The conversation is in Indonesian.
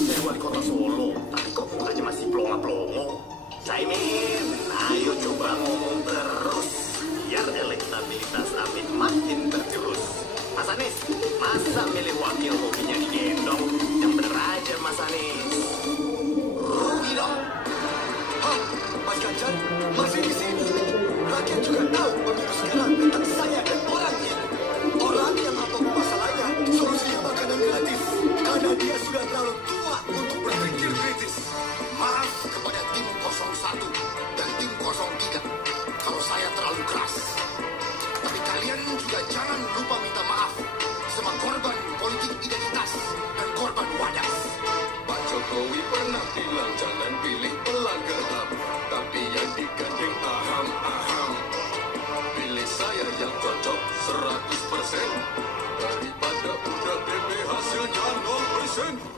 dari wali kota Solo, tapi kok mukanya masih plonga-plongo. Caimin, ayo coba ngomong terus, biar elektabilitas Amin makin tergerus. Mas Anies, masa milih wakil hobinya digendong? Yang bener aja Mas Anies. Rugi dong. Hah, Mas Ganjar masih di sini. Rakyat juga tahu pemilu sekarang tentang saya dan orangnya. Orang yang apapun masalahnya, solusinya makanan gratis. Karena dia sudah terlalu tua untuk berpikir kritis. Maaf kepada tim 01 dan tim 03 kalau saya terlalu keras. Tapi kalian juga jangan lupa minta maaf sama korban politik identitas.